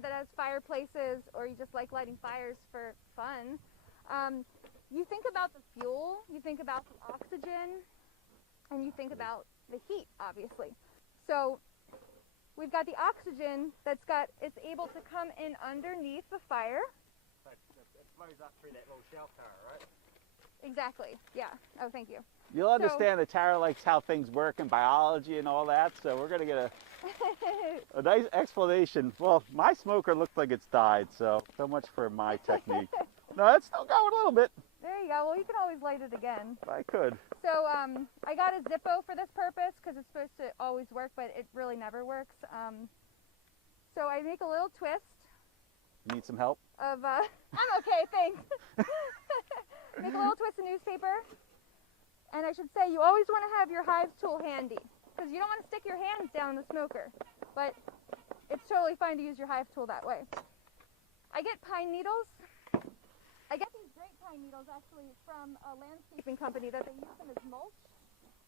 that has fireplaces, or you just like lighting fires for fun, you think about the fuel, you think about the oxygen, and you think about the heat, obviously. So we've got the oxygen it's able to come in underneath the fire. So it flows up through that little shell tower, right? Exactly, yeah. Oh, thank you. You'll understand that Tara likes how things work in biology and all that, so we're going to get a nice explanation. Well, my smoker looks like it's died, so much for my technique. No, it's still going a little bit. There you go. Well, you can always light it again. I could. So I got a Zippo for this purpose because it's supposed to always work, but it really never works. So I make a little twist. You need some help? I'm okay, thanks. Make a little twist of newspaper. And I should say, you always want to have your Hive tool handy, because you don't want to stick your hands down in the smoker. But it's totally fine to use your Hive tool that way. I get pine needles. I get these great pine needles actually from a landscaping company that they use them as mulch.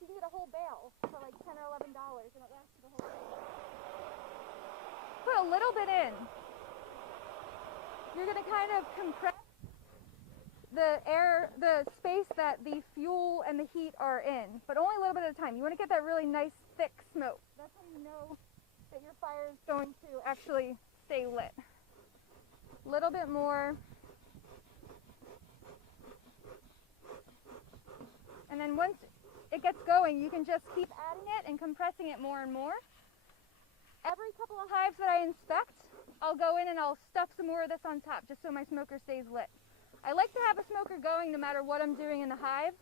You can get a whole bale for like $10 or $11 and it lasts the whole day. Put a little bit in. You're going to kind of compress the space that the fuel and the heat are in, but only a little bit at a time. You want to get that really nice thick smoke. That's when you know that your fire is going to actually stay lit. A little bit more. And then once it gets going, you can just keep adding it and compressing it more and more. Every couple of hives that I inspect, I'll go in and I'll stuff some more of this on top just so my smoker stays lit. I like to have a smoker going no matter what I'm doing in the hive,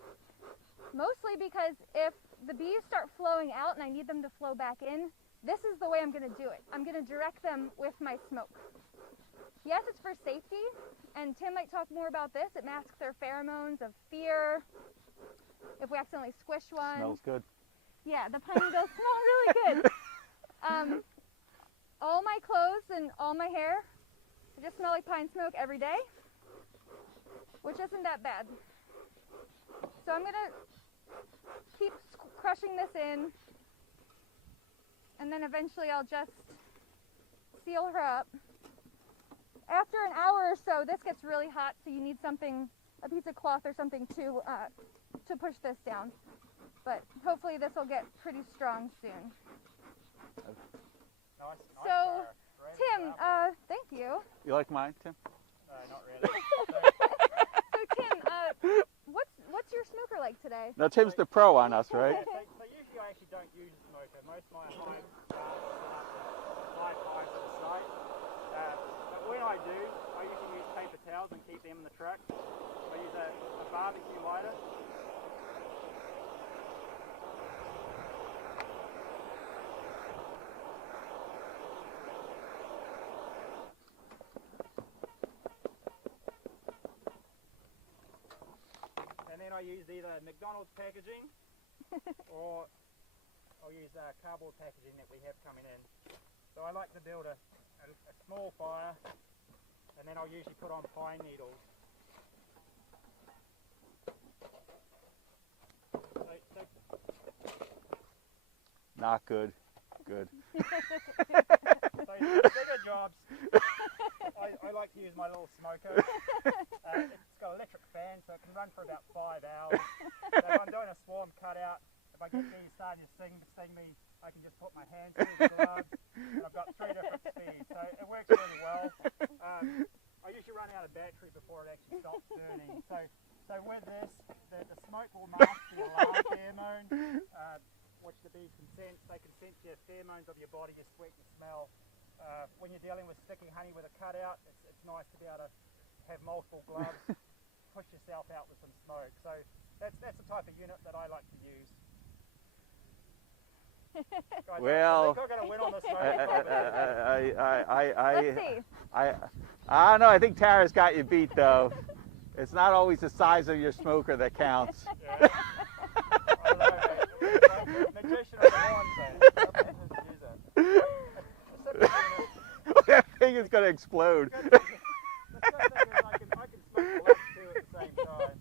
mostly because if the bees start flowing out and I need them to flow back in, this is the way I'm going to do it. I'm going to direct them with my smoke. Yes, it's for safety, and Tim might talk more about this. It masks their pheromones of fear. If we accidentally squish one. Smells good. Yeah, the pine needles smell really good. All my clothes and all my hair, I just smell like pine smoke every day, which isn't that bad. So I'm going to keep crushing this in, and then eventually I'll just seal her up. After an hour or so, this gets really hot, so you need something, a piece of cloth or something to push this down. But hopefully this will get pretty strong soon. Nice, so, Tim, thank you. You like mine, Tim? Not really. So Tim, what's your smoker like today? No, Tim's the pro on us, right? So usually I actually don't use a smoker. Most of my hives live hives at the site. But when I do, I usually use paper towels and keep them in the truck. I use a barbecue lighter. And then I use either McDonald's packaging or I'll use cardboard packaging that we have coming in. So I like to build a small fire, and then I'll usually put on pine needles. Not good. Good. So bigger jobs, I like to use my little smoker. It's got an electric fan, so it can run for about 5 hours. So if I'm doing a swarm cutout, if I get bees starting to sting me, I can just put my hands through the gloves, and I've got 3 different speeds, so it works really well. I usually run out of battery before it actually stops burning. So with this, the smoke will mask the alarm pheromone, which the bees can sense. They can sense your pheromones of your body, your sweat, your smell. When you're dealing with sticky honey with a cutout, it's nice to be able to have multiple gloves, push yourself out with some smoke. So that's the type of unit that I like to use. Guys, Well, I think I'm going to win on the smoke. Let's see. I don't know. I think Tara's got you beat, though. It's not always the size of your smoker that counts. Yeah. I know, magician of the wand, That thing is going to explode. the good thing is I can smoke the left two at the same time.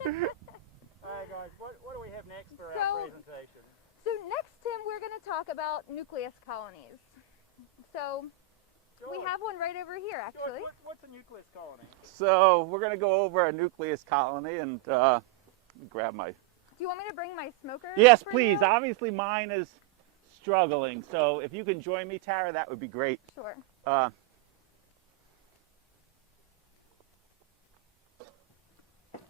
Alright guys, what do we have next for our presentation? So next, Tim, we're going to talk about nucleus colonies. So George, We have one right over here, George, actually. what's a nucleus colony? So we're going to go over a nucleus colony and grab my... Do you want me to bring my smoker? Yes, for please. you? Obviously mine is struggling. So if you can join me, Tara, that would be great. Sure.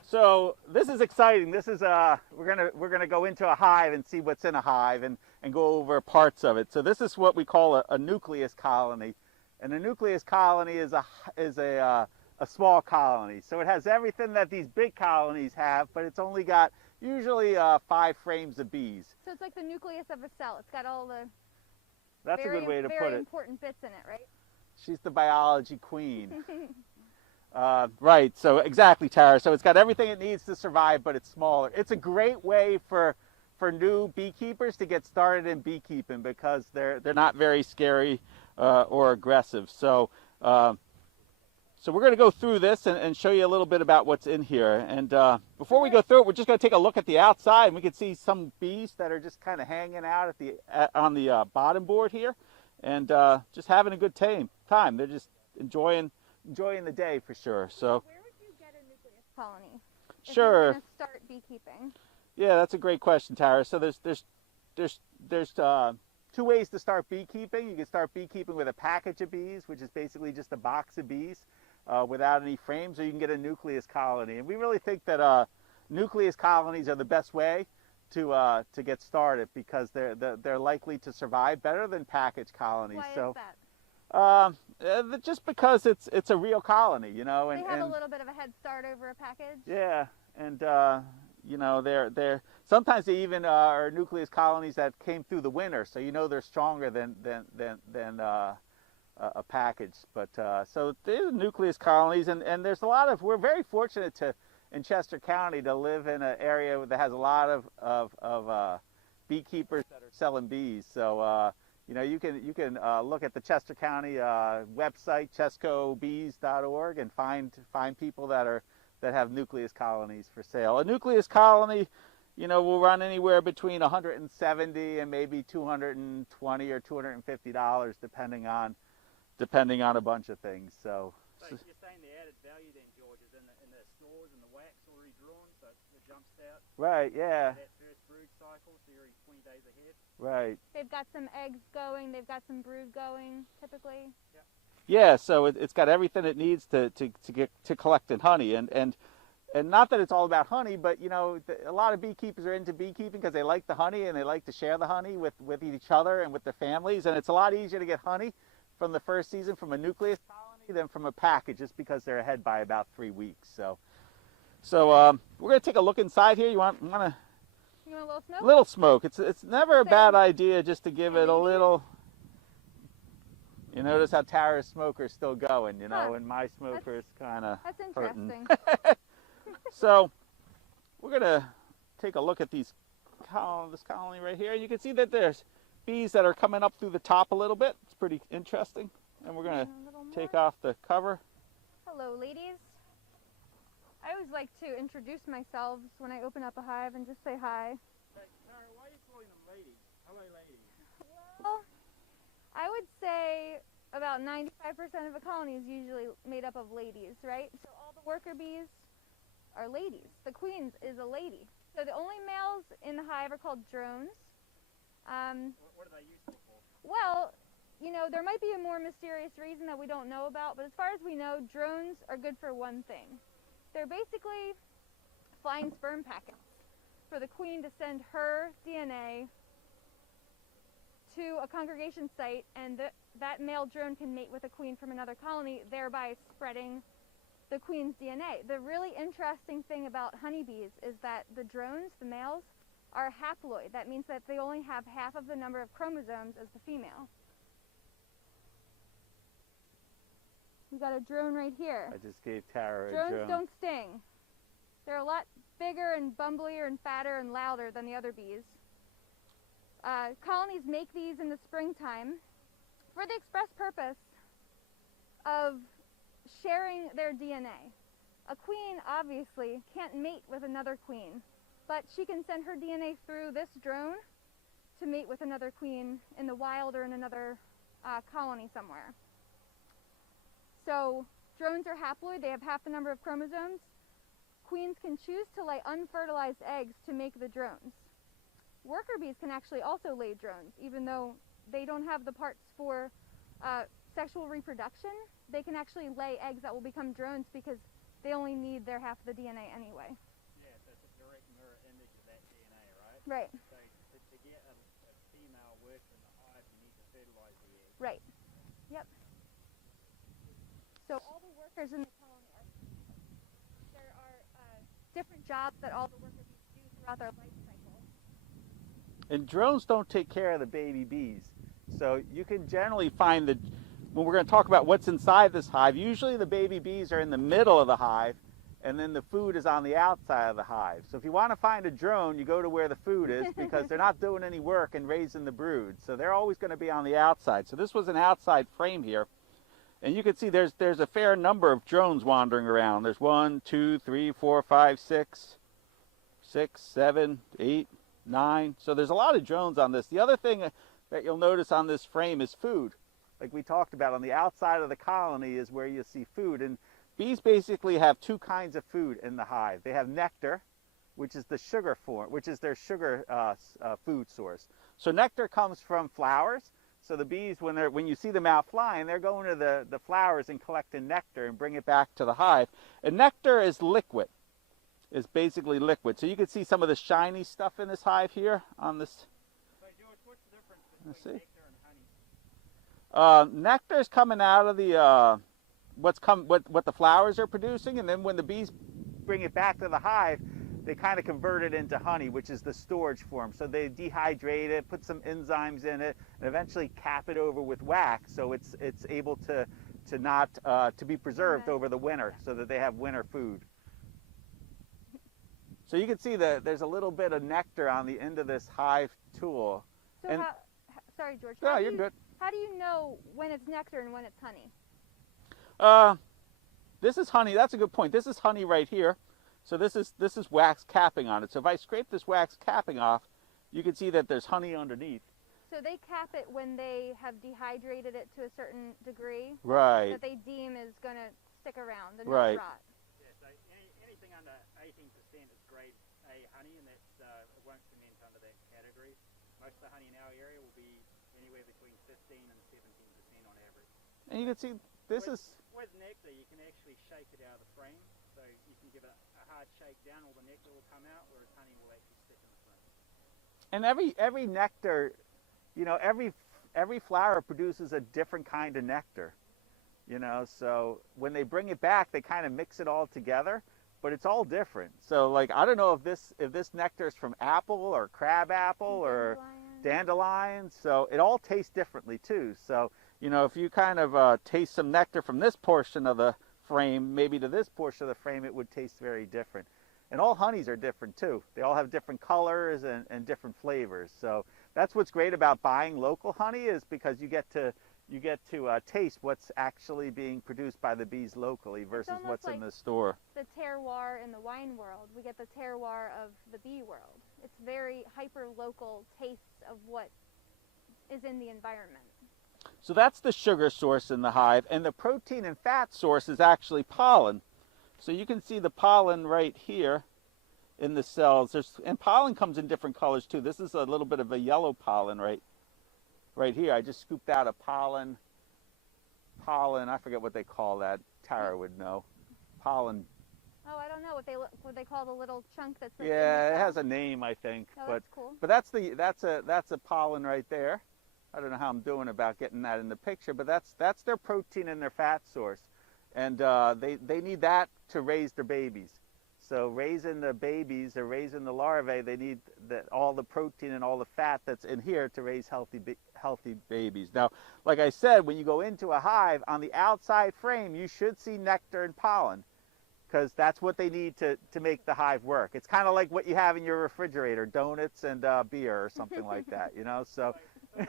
So this is exciting. This is we're gonna go into a hive and see what's in a hive and go over parts of it. So this is what we call a nucleus colony, and a nucleus colony is a small colony. So it has everything that these big colonies have, but it's only got usually 5 frames of bees. So it's like the nucleus of a cell. It's got all the That's a good way to put very it. important bits in it, right? She's the biology queen. Right, so exactly, Tara. So it's got everything it needs to survive, but it's smaller. It's a great way for new beekeepers to get started in beekeeping because they're not very scary or aggressive. So so we're going to go through this and show you a little bit about what's in here. And before we go through it, we're just going to take a look at the outside, and we can see some bees that are just kind of hanging out on the bottom board here, and just having a good time. They're just enjoying the day for sure. So Where would you get a nucleus colony? If sure. you're gonna start beekeeping. Yeah, that's a great question, Tara. So there's 2 ways to start beekeeping. You can start beekeeping with a package of bees, which is basically just a box of bees without any frames, or you can get a nucleus colony. And we really think that nucleus colonies are the best way to get started because they're likely to survive better than package colonies. Why so is that? just because it's a real colony, you know, They have a little bit of a head start over a package. yeah, and you know, they're sometimes they even are nucleus colonies that came through the winter, so you know they're stronger than a package. But so they're nucleus colonies, and there's a lot of. We're very fortunate in Chester County to live in an area that has a lot of beekeepers that are selling bees. So you know, you can look at the Chester County website, chescobees.org, and find people that have nucleus colonies for sale. A nucleus colony, you know, will run anywhere between $170 and maybe $220 or $250, depending on a bunch of things. So you're saying the added value then, George, is in the stores and the wax already drawn, so it jumps out. right, yeah, That first brood cycle, so you're already 20 days ahead. right. They've got some eggs going. They've got some brood going, typically. Yeah, so it's got everything it needs to collect in honey, and not that it's all about honey, but you know, a lot of beekeepers are into beekeeping because they like the honey and they like to share the honey with each other and with their families, and it's a lot easier to get honey from the first season from a nucleus colony than from a package, just because they're ahead by about 3 weeks. So we're gonna take a look inside here. You want You want a little smoke? little smoke? It's never a bad idea just to give it a little. You notice how Tara's smoker's still going, you know, Huh. and my smoker's kind of That's hurting. interesting. So we're gonna take a look at this colony right here. You can see that there's bees that are coming up through the top a little bit. It's pretty interesting. And we're gonna A little more. take off the cover. Hello, ladies. I always like to introduce myself when I open up a hive and just say hi. Hey, Tara, why are you calling them ladies? Hello, ladies. Well, I would say about 95% of a colony is usually made up of ladies, right? So all the worker bees are ladies. The queen is a lady. So the only males in the hive are called drones. What are they useful for? Well, you know, there might be a more mysterious reason that we don't know about, but as far as we know, drones are good for one thing. They're basically flying sperm packets for the queen to send her DNA to a congregation site, and that male drone can mate with a queen from another colony, thereby spreading the queen's DNA. The really interesting thing about honeybees is that the drones, the males, are haploid. That means that they only have half of the number of chromosomes as the female. We got a drone right here. I just gave Tara a Drones drone. don't sting. They're a lot bigger and bumblier and fatter and louder than the other bees. Colonies make these in the springtime for the express purpose of sharing their DNA. A queen obviously can't mate with another queen, but she can send her DNA through this drone to mate with another queen in the wild or in another colony somewhere. So drones are haploid, they have half the number of chromosomes. Queens can choose to lay unfertilized eggs to make the drones. Worker bees can actually also lay drones, even though they don't have the parts for sexual reproduction. They can actually lay eggs that will become drones because they only need their half of the DNA anyway. Yeah, so it's a direct mirror image of that DNA, right? Right. So to get a female work in the hive, you need to fertilize the egg. Right. Yep. So all the workers in the colony there are different jobs that all the worker bees do throughout their life cycle. And drones don't take care of the baby bees. So you can generally find the, when we're going to talk about what's inside this hive, usually the baby bees are in the middle of the hive and then the food is on the outside of the hive. So if you want to find a drone, you go to where the food is because they're not doing any work in raising the brood. So they're always going to be on the outside. So this was an outside frame here. And you can see there's a fair number of drones wandering around. There's 1, 2, 3, 4, 5, 6, 7, 8, 9. So there's a lot of drones on this. The other thing that you'll notice on this frame is food. Like we talked about, on the outside of the colony is where you see food. And bees basically have two kinds of food in the hive. They have nectar, which is the sugar form, which is their sugar food source. So nectar comes from flowers. So the bees, when you see them out flying, they're going to the flowers and collecting nectar and bring it back to the hive. And nectar is liquid. It's basically liquid. So you can see some of the shiny stuff in this hive here on this. So George, what's the difference Let's between see. nectar and honey? Nectar is coming out of the what the flowers are producing, and then when the bees bring it back to the hive, they kind of convert it into honey, which is the storage form. So they dehydrate it, put some enzymes in it, and eventually cap it over with wax, so it's able to be preserved over the winter, so that they have winter food. So you can see that there's a little bit of nectar on the end of this hive tool. So And- sorry, George. No, you're good. How do you know when it's nectar and when it's honey? This is honey. That's a good point. This is honey right here. So this is wax capping on it. So if I scrape this wax capping off, you can see that there's honey underneath. So they cap it when they have dehydrated it to a certain degree Right. that they deem is going to stick around and Right. not rot. Yeah, so anything under 18% is grade A honey, and that's it won't cement under that category. Most of the honey in our area will be anywhere between 15 and 17% on average. And you can see this is, With nectar, you can actually shake it out of the frame, so you can give it a hard shake down, all the nectar will come out, whereas honey will actually stick in the frame. and every nectar, you know, every flower produces a different kind of nectar. You know, so when they bring it back, they kind of mix it all together, but it's all different. So like, I don't know if this nectar is from apple or crab apple or dandelion. So it all tastes differently too. So, you know, if you kind of taste some nectar from this portion of the frame, maybe to this portion of the frame, it would taste very different. And all honeys are different too. They all have different colors and different flavors. So that's what's great about buying local honey, is because you get to taste what's actually being produced by the bees locally versus almost what's like in the store. The terroir in the wine world, we get the terroir of the bee world. It's very hyper-local tastes of what is in the environment. So that's the sugar source in the hive, and the protein and fat source is actually pollen. So you can see the pollen right here in the cells. And pollen comes in different colors too. This is a little bit of a yellow pollen right here. I just scooped out a pollen, I forget what they call that. Tara would know. Pollen. Oh, I don't know what they call the little chunk that's in the Yeah, it cell. has a name, I think. Oh, but that's cool. but that's a pollen right there. I don't know how I'm doing about getting that in the picture, but that's their protein and their fat source. And they need that to raise their babies. So raising the babies or raising the larvae, they need all the protein and all the fat that's in here to raise healthy babies. Now, like I said, when you go into a hive, on the outside frame, you should see nectar and pollen, because that's what they need to make the hive work. It's kind of like what you have in your refrigerator, donuts and beer or something like that, you know? So So my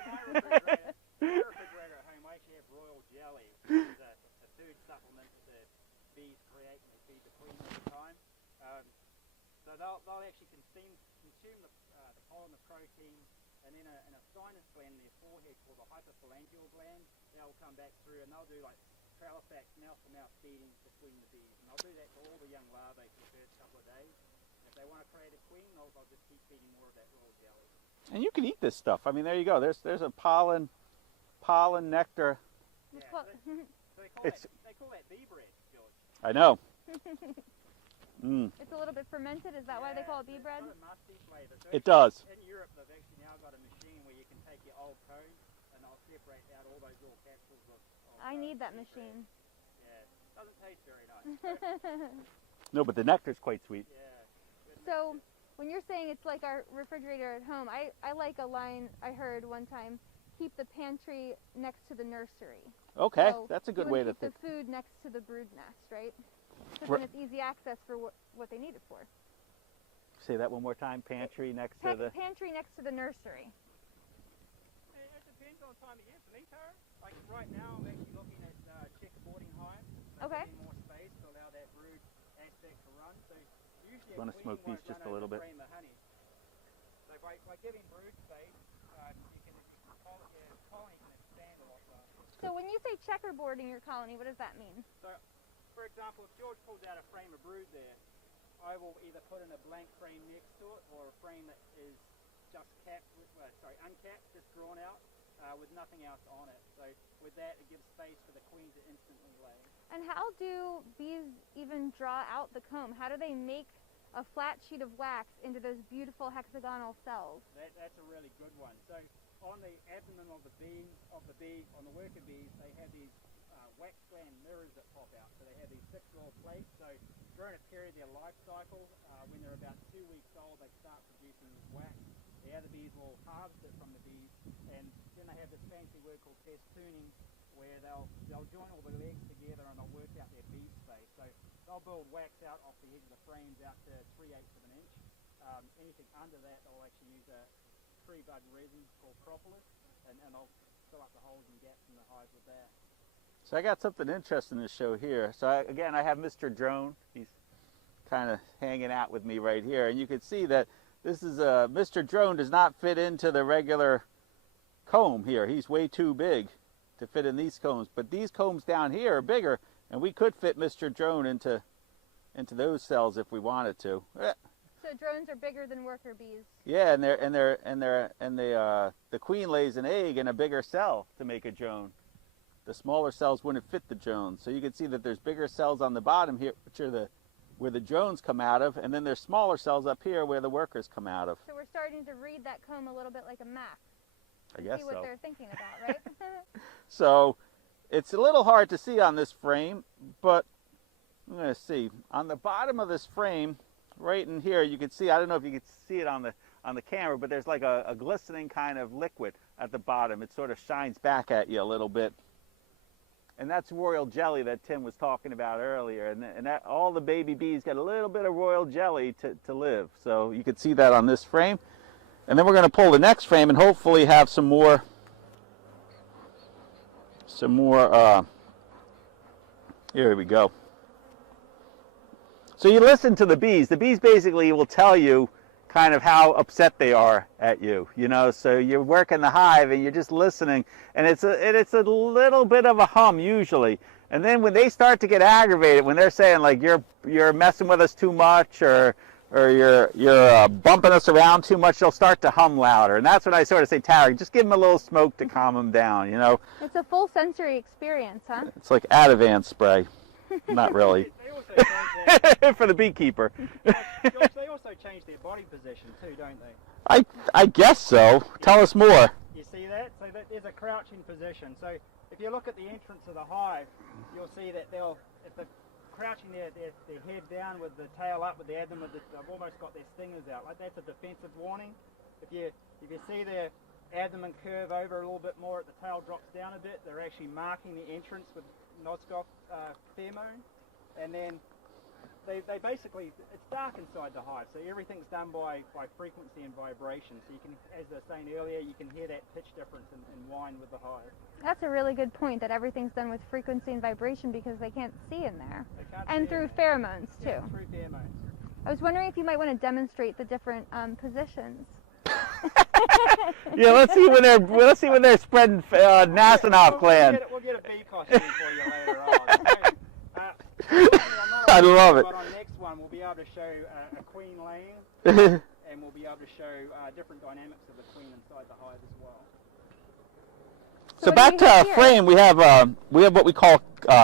refrigerator at home, I actually have royal jelly, which is a food supplement that bees create and they feed the queen all the time. So they'll actually consume the pollen, the protein, and then in a sinus gland in their forehead called the hyperphalangeal gland, they'll come back through and they'll do like trailer sack mouth-to-mouth feeding between the bees. And I'll do that to all the young larvae for the first couple of days. If they want to create a queen, I'll just keep feeding more of that royal jelly. And you can eat this stuff. I mean, there you go. There's a pollen nectar. Yeah, so they call that bee bread, George. I know. It's a little bit fermented. Is that why they call it bee bread? It's got a musty flavour. So It does. In Europe, they've actually now got a machine where you can take your old cone and I'll separate out all those little capsules of I need that bee machine. bread. Yeah, doesn't taste very nice. No, but the nectar's quite sweet. Yeah. So when you're saying it's like our refrigerator at home, I like a line I heard one time, keep the pantry next to the nursery. Okay, So that's a good you way wanna to keep think. the food next to the brood nest, right? Because Right. then it's easy access for what they need it for. Say that one more time. Pantry next to the. Pantry next to the nursery. It depends on the time of year for me, Tara. Like right now, I'm actually looking at checkerboarding hives. Okay. Getting more space to allow that brood aspect to run. So usually Wanna a queen smoke these won't just run a little over bit? frame of honey. So by giving brood space, your colony can expand a lot faster. So when you say checkerboarding your colony, what does that mean? So, for example, if George pulls out a frame of brood there, I will either put in a blank frame next to it or a frame that is just uncapped, just drawn out with nothing else on it. So with that, it gives space for the queen to instantly lay. And how do bees even draw out the comb? How do they make a flat sheet of wax into those beautiful hexagonal cells? That's a really good one. So on the abdomen of the bee, on the worker bees, they have these wax gland mirrors that pop out. So they have these 6 little plates. So during a period of their life cycle, when they're about 2 weeks old, they start producing this wax. The other bees will harvest it from the bees, and then they have this fancy word called festooning, where they'll join all the legs together and they'll work out their bee space. So they'll build wax out off the edge of the frames out to 3/8 of an inch. Anything under that, they'll actually use a tree bud resin called propolis, and they'll fill up the holes and gaps in the hive with that. So I got something interesting to show here. So again, I have Mr. Drone. He's kind of hanging out with me right here, and you can see that this is Mr. Drone does not fit into the regular comb here. He's way too big to fit in these combs, but these combs down here are bigger, and we could fit Mr. Drone into those cells if we wanted to. So drones are bigger than worker bees. Yeah, and the queen lays an egg in a bigger cell to make a drone. The smaller cells wouldn't fit the drones. So you can see that there's bigger cells on the bottom here, which are where the drones come out of, and then there's smaller cells up here where the workers come out of. So we're starting to read that comb a little bit like a map. I guess see what so. they're thinking about, right? So it's a little hard to see on this frame, but I'm going to see. On the bottom of this frame, right in here, you can see, I don't know if you can see it on the camera, but there's like a glistening kind of liquid at the bottom. It sort of shines back at you a little bit. And that's royal jelly that Tim was talking about earlier. And that, all the baby bees get a little bit of royal jelly to live. So you can see that on this frame. And then we're going to pull the next frame and hopefully have some more, here we go. So you listen to the bees. The bees basically will tell you kind of how upset they are at you, you know. So you're working the hive and you're just listening, and it's a little bit of a hum usually. And then when they start to get aggravated, when they're saying like you're messing with us too much, or you're bumping us around too much, they'll start to hum louder. And that's when I sort of say, Tara, just give them a little smoke to calm them down, you know. It's a full sensory experience, huh? It's like Ativan spray. Not really. They also change their, For the beekeeper. George, they also change their body position too, don't they? I guess so. Tell us more. You see that? So there's a crouching position. So if you look at the entrance of the hive, you'll see that if they're crouching their head down with the tail up, with the abdomen, they've almost got their stingers out. Like that's a defensive warning. If you see their abdomen curve over a little bit more, the tail drops down a bit, they're actually marking the entrance with Noskov pheromone. And then they basically, it's dark inside the hive, so everything's done by frequency and vibration. So you can, as I was saying earlier, you can hear that pitch difference in whine with the hive. That's a really good point, that everything's done with frequency and vibration because they can't see in there. They can't And see through it. pheromones, too. Yeah, through pheromones. I was wondering if you might want to demonstrate the different positions. Yeah, let's see when they're spreading Nasanoff gland. We'll get a bee costume for you later on. I love it. But on the next one, we'll be able to show a queen laying, and we'll be able to show different dynamics of the queen inside the hive as well. So back to our frame, we have what we call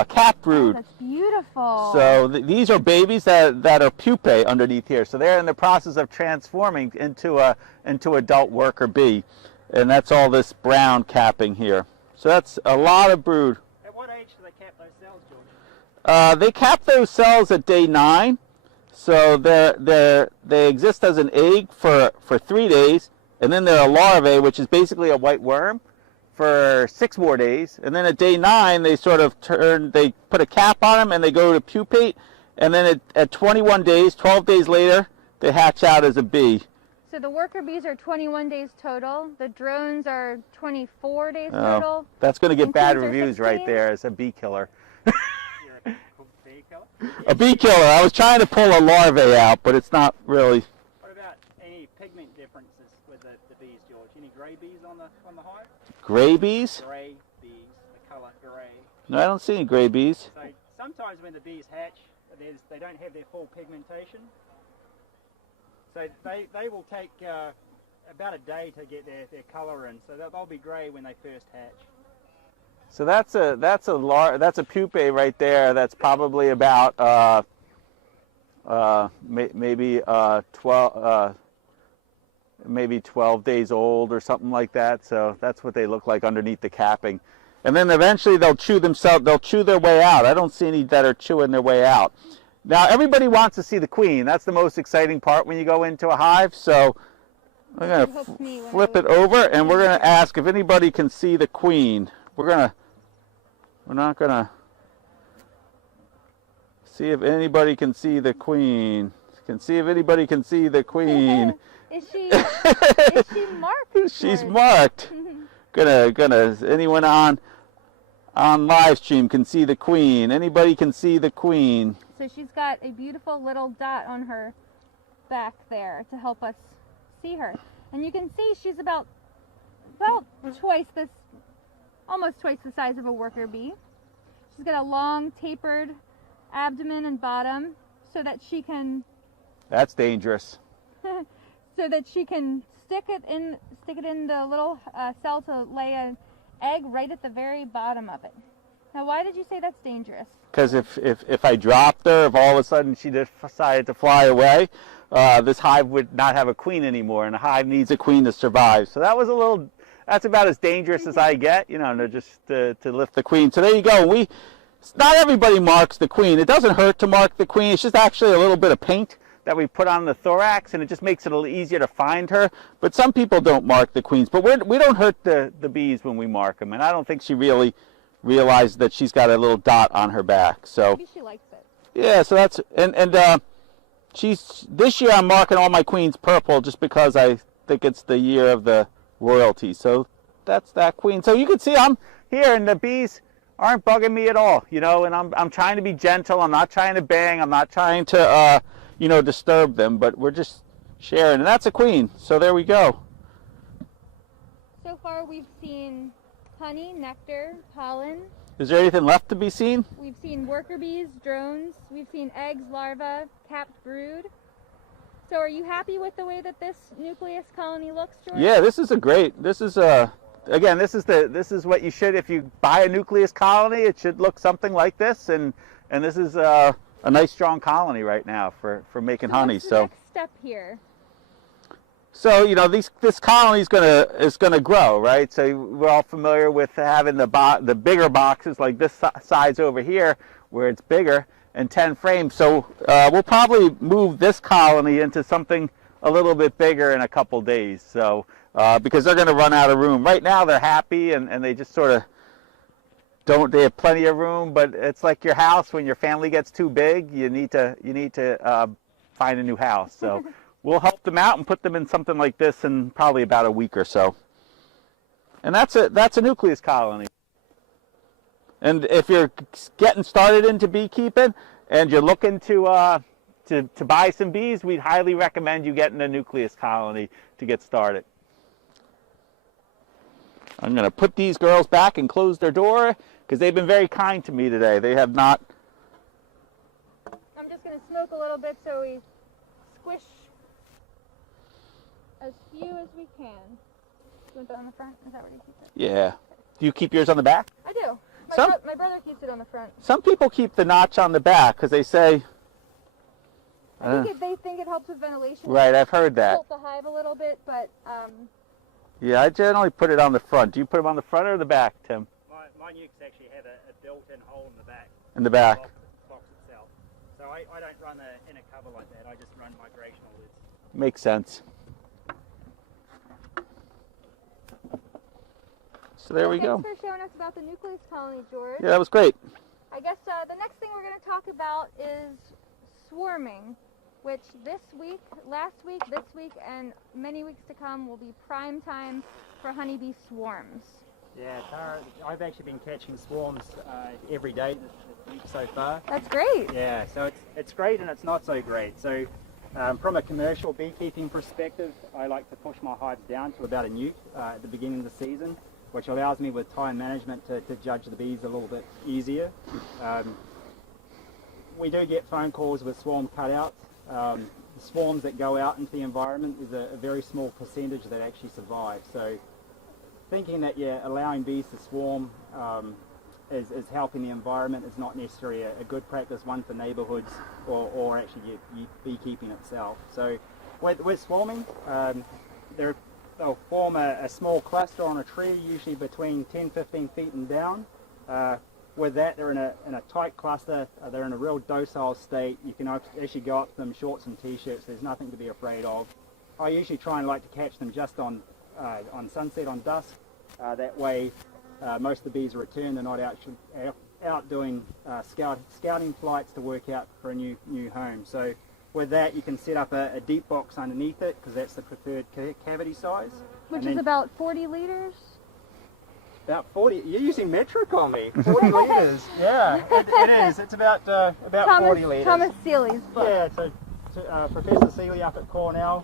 cap brood. Oh, that's beautiful. So these are babies that are pupae underneath here. So they're in the process of transforming into adult worker bee, and that's all this brown capping here. So that's a lot of brood. At what age do they cap those cells, George? They cap those cells at day 9. So they exist as an egg for 3 days, and then they're a larvae, which is basically a white worm, for 6 more days, and then at day 9 they sort of they put a cap on them and they go to pupate, and then at 21 days, 12 days later, they hatch out as a bee. So the worker bees are 21 days total. The drones are 24 days total. That's going to get And bad queens are reviews 16? right there as a bee killer. You're a bee killer? A bee killer. I was trying to pull a larvae out, but it's not really. What about any pigment differences with the bees, George? Any grey bees on the hive? Gray bees? Grey bees, the colour grey. No, I don't see any gray bees. So sometimes when the bees hatch, they don't have their full pigmentation. So they will take about a day to get their colour in. So they'll be grey when they first hatch. So that's a pupae right there. That's probably about maybe 12 days old or something like that. So that's what they look like underneath the capping. And then eventually they'll chew their way out. I don't see any that are chewing their way out. Now everybody wants to see the queen. That's the most exciting part when you go into a hive. So I'm going to flip it over and we're going to ask if anybody can see the queen. We're not going to see if anybody can see the queen. See if anybody can see the queen. Is she marked? She's marked. Gonna anyone on live stream can see the queen. Anybody can see the queen. So she's got a beautiful little dot on her back there to help us see her. And you can see she's about almost twice the size of a worker bee. She's got a long tapered abdomen and bottom so that she can That's dangerous. so that she can stick it in the little cell to lay an egg right at the very bottom of it. Now, why did you say that's dangerous? Because if I dropped her, if all of a sudden she decided to fly away, this hive would not have a queen anymore, and a hive needs a queen to survive. So that's about as dangerous as I get, to lift the queen. So there you go. Not everybody marks the queen. It doesn't hurt to mark the queen. It's just actually a little bit of paint that we put on the thorax, and it just makes it a little easier to find her. But some people don't mark the queens. But we don't hurt the bees when we mark them, and I don't think she really realized that she's got a little dot on her back. So Maybe she likes it. yeah, so that's this year I'm marking all my queens purple just because I think it's the year of the royalty. So that's that queen. So you can see I'm here, and the bees aren't bugging me at all, and I'm trying to be gentle. I'm not trying to bang. I'm not trying to disturb them, but we're just sharing. And that's a queen. So there we go. So far we've seen honey, nectar, pollen. Is there anything left to be seen? We've seen worker bees, drones. We've seen eggs, larvae, capped brood. So are you happy with the way that this nucleus colony looks, George? Yeah, this is again, this is what you should, if you buy a nucleus colony, it should look something like this, and this is a nice strong colony right now for making honey. What's the next step here? So this colony is gonna grow, right? So we're all familiar with having the bigger boxes like this size over here, where it's bigger and 10 frames. So we'll probably move this colony into something a little bit bigger in a couple days. So because they're going to run out of room. Right now they're happy and they just sort of they have plenty of room, but it's like your house. When your family gets too big, you need to find a new house. So we'll help them out and put them in something like this in probably about a week or so. And that's a nucleus colony. And if you're getting started into beekeeping and you're looking to buy some bees, we'd highly recommend you getting a nucleus colony to get started. I'm going to put these girls back and close their door because they've been very kind to me today. They have not. I'm just going to smoke a little bit so we squish as few as we can. You want that on the front? Is that where you keep it? Yeah. Do you keep yours on the back? I do. My brother keeps it on the front. Some people keep the notch on the back because they say... They think it helps with ventilation. Right, I've heard that. Tilt the hive a little bit, but... Yeah, I generally put it on the front. Do you put them on the front or the back, Tim? My Nucs actually have a built-in hole in the back. In the back. Box itself. So I don't run the inner cover like that. I just run migrational lids. Makes sense. So there we go. Thanks for showing us about the nucleus colony, George. Yeah, that was great. I guess the next thing we're going to talk about is swarming, which this week, last week, this week, and many weeks to come will be prime time for honeybee swarms. Yeah, Tara, I've actually been catching swarms every day this week so far. That's great. Yeah, so it's great and it's not so great. So from a commercial beekeeping perspective, I like to push my hives down to about a nuke at the beginning of the season, which allows me with time management to judge the bees a little bit easier. We do get phone calls with swarm cutouts. The swarms that go out into the environment is a very small percentage that actually survive. So thinking that you're allowing bees to swarm is helping the environment is not necessarily a good practice, one for neighborhoods or actually beekeeping itself. So with swarming, they'll form a small cluster on a tree, usually between 10-15 feet and down. With that, they're in a tight cluster. They're in a real docile state. You can actually go up to them, shorts and t-shirts. There's nothing to be afraid of. I usually try and like to catch them just on sunset, on dusk. That way, most of the bees return. They're not out doing scouting flights to work out for a new home. So with that, you can set up a deep box underneath it because that's the preferred cavity size. Which is about 40 liters? About 40. You're using metric on me. 40 litres. Yeah, it is. It's about 40 litres. Thomas Seeley's book. Yeah, so Professor Seeley up at Cornell,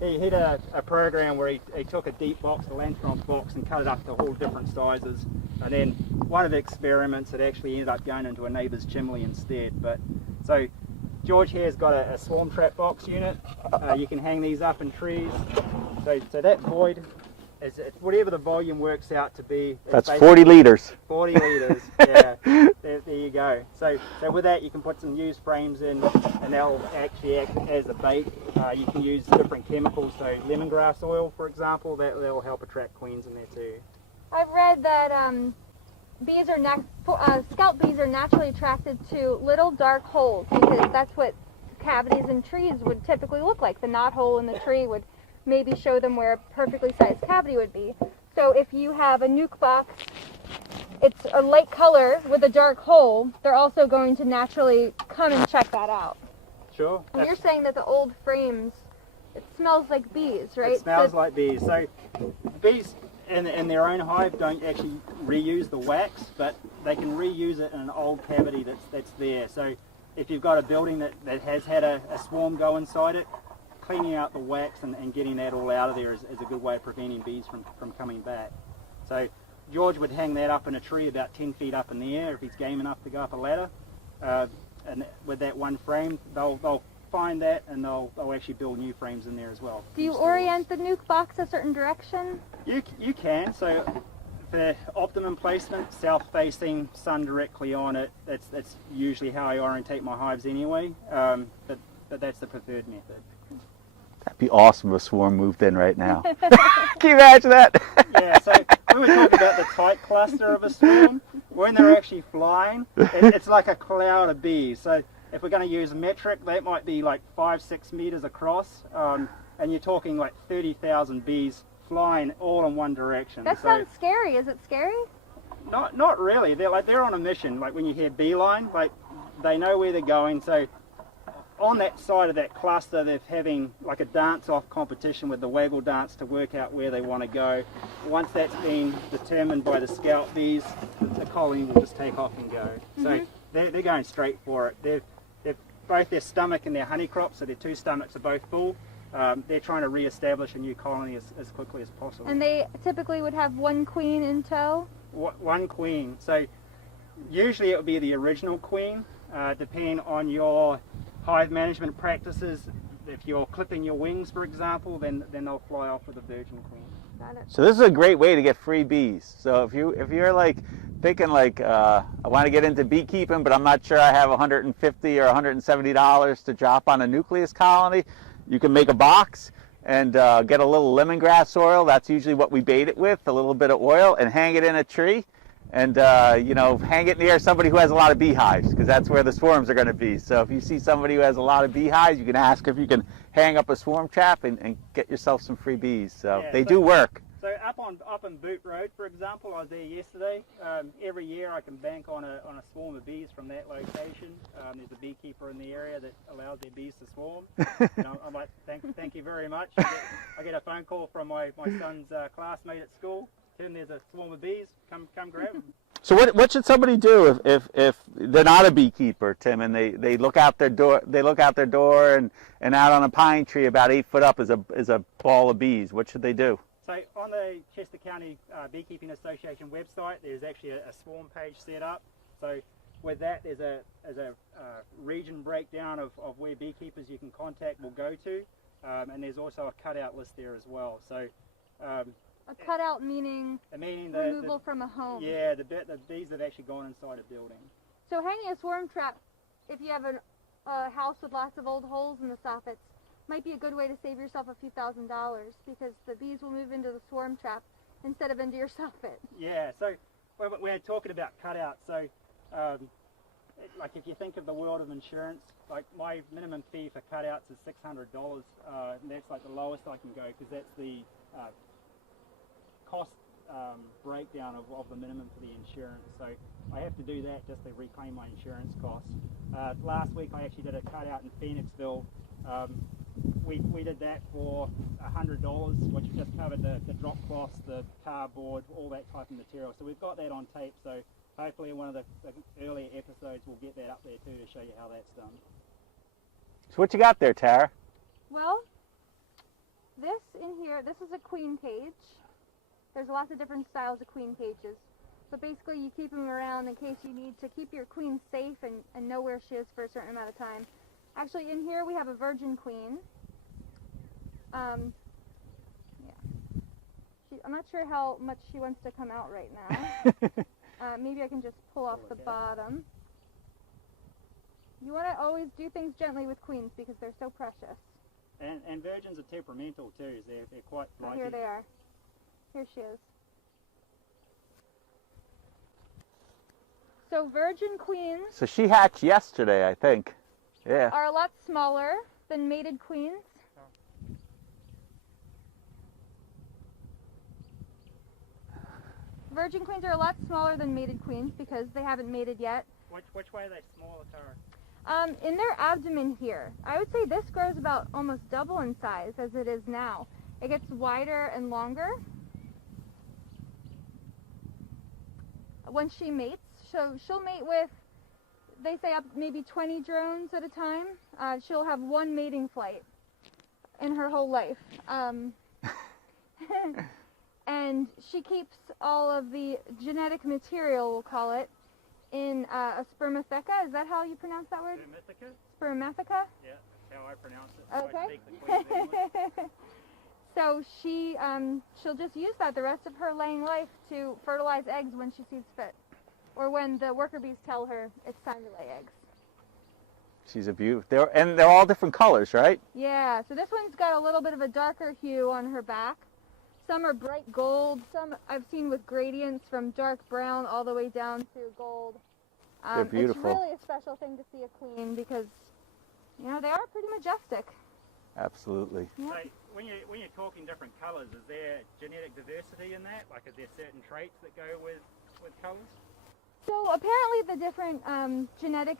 he did a program where he took a deep box, a Lanthron box, and cut it up to all different sizes. And then one of the experiments, it actually ended up going into a neighbour's chimney instead. But so George here's got a swarm trap box unit. You can hang these up in trees. So that void is whatever the volume works out to be. That's 40 litres. 40 litres, yeah. There you go. So with that you can put some used frames in and they'll actually act as a bait. You can use different chemicals, so lemongrass oil for example, that'll help attract queens in there too. I've read that scout bees are naturally attracted to little dark holes because that's what cavities in trees would typically look like. The knot hole in the tree would maybe show them where a perfectly sized cavity would be. So if you have a nuke box, it's a light color with a dark hole, they're also going to naturally come and check that out. Sure. And you're saying that the old frames, it smells like bees, right? It smells like bees. So bees in their own hive don't actually reuse the wax, but they can reuse it in an old cavity that's there. So if you've got a building that has had a swarm go inside it, cleaning out the wax and getting that all out of there is a good way of preventing bees from coming back. So George would hang that up in a tree about 10 feet up in the air if he's game enough to go up a ladder. And with that one frame, they'll find that and they'll actually build new frames in there as well. Do you orient the nuke box a certain direction? You can. So for optimum placement, south-facing, sun directly on it, that's usually how I orientate my hives anyway. But that's the preferred method. That'd be awesome if a swarm moved in right now. Can you imagine that? Yeah, so we were talking about the tight cluster of a swarm. When they're actually flying, it's like a cloud of bees. So if we're going to use metric, that might be like 5-6 meters across. And you're talking like 30,000 bees flying all in one direction. That sounds scary. Is it scary? Not really. They're on a mission. Like when you hear beeline, like they know where they're going. So on that side of that cluster, they're having like a dance-off competition with the waggle dance to work out where they want to go. Once that's been determined by the scout bees, the colony will just take off and go. So they're going straight for it. They've both their stomach and their honey crop, so their two stomachs are both full. they're trying to re-establish a new colony as quickly as possible. And they typically would have one queen in tow? One queen. So usually it would be the original queen, depending on your hive management practices. If you're clipping your wings, for example, then they'll fly off with a virgin queen. Got it. So this is a great way to get free bees. So if you're like thinking like I want to get into beekeeping, but I'm not sure I have $150 or $170 to drop on a nucleus colony, you can make a box and get a little lemongrass oil. That's usually what we bait it with, a little bit of oil, and hang it in a tree. And you know, hang it near somebody who has a lot of beehives, because that's where the swarms are going to be. So if you see somebody who has a lot of beehives, you can ask if you can hang up a swarm trap and get yourself some free bees. So Yeah, they do work. So up on Boot Road, for example, I was there yesterday. Every year I can bank on a swarm of bees from that location. There's a beekeeper in the area that allows their bees to swarm. And I'm like, thank you very much. I get a phone call from my son's classmate at school. Tim, there's a swarm of bees. Come grab them. So what should somebody do if they're not a beekeeper, Tim, and they look out their door and out on a pine tree about 8 foot up is a ball of bees? What should they do? So on the Chester County Beekeeping Association website, there's actually a swarm page set up. So with that, there's a region breakdown of where beekeepers you can contact will go to, and there's also a cutout list there as well. So A cutout meaning removal from a home. Yeah, the bees have actually gone inside a building. So hanging a swarm trap, if you have a house with lots of old holes in the soffits, might be a good way to save yourself a few $1,000, because the bees will move into the swarm trap instead of into your soffit. Yeah, so we're talking about cutouts. So like if you think of the world of insurance, like my minimum fee for cutouts is $600, and that's like the lowest I can go, because that's the cost breakdown of the minimum for the insurance. So I have to do that just to reclaim my insurance costs. Last week I actually did a cutout in Phoenixville. We did that for $100, which just covered the drop cloths, the cardboard, all that type of material. So we've got that on tape, so hopefully in one of the earlier episodes we'll get that up there too to show you how that's done. So what you got there, Tara? Well, this in here, this is a queen cage. There's lots of different styles of queen cages. But basically you keep them around in case you need to keep your queen safe and know where she is for a certain amount of time. Actually, in here we have a virgin queen. Yeah. I'm not sure how much she wants to come out right now. Maybe I can just pull off the bottom. You want to always do things gently with queens because they're so precious. And virgins are temperamental too. They're quite Oh, flighty. here they are. Here she is. So virgin queens So she hatched yesterday, I think. Yeah. are a lot smaller than mated queens. Virgin queens are a lot smaller than mated queens because they haven't mated yet. Which way are they smaller, Tara? In their abdomen here, I would say this grows about almost double in size as it is now. It gets wider and longer. When she mates, she'll mate with, they say up maybe 20 drones at a time. She'll have one mating flight in her whole life. And she keeps all of the genetic material, we'll call it, in a spermatheca. Is that how you pronounce that word? Spermatheca? Spermatheca? Yeah, that's how I pronounce it. Okay. I speak the Queen's English. So she'll just use that the rest of her laying life to fertilize eggs when she sees fit, or when the worker bees tell her it's time to lay eggs. She's a beaut. They're all different colors, right? Yeah. So this one's got a little bit of a darker hue on her back. Some are bright gold. Some I've seen with gradients from dark brown all the way down to gold. They're beautiful. It's really a special thing to see a queen because, you know, they are pretty majestic. Absolutely. Yeah. So when you're talking different colours, is there genetic diversity in that? Like, is there certain traits that go with colours? So apparently the different genetic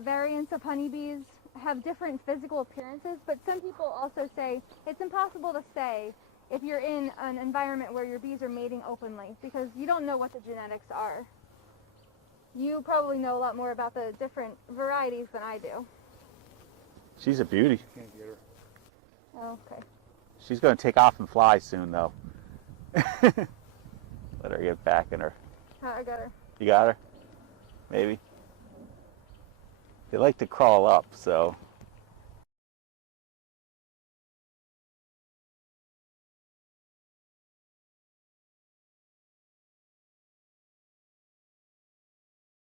variants of honeybees have different physical appearances, but some people also say it's impossible to say if you're in an environment where your bees are mating openly, because you don't know what the genetics are. You probably know a lot more about the different varieties than I do. She's a beauty. Can't get her. Okay. She's going to take off and fly soon, though. Let her get back in her. I got her. You got her? Maybe. They like to crawl up, so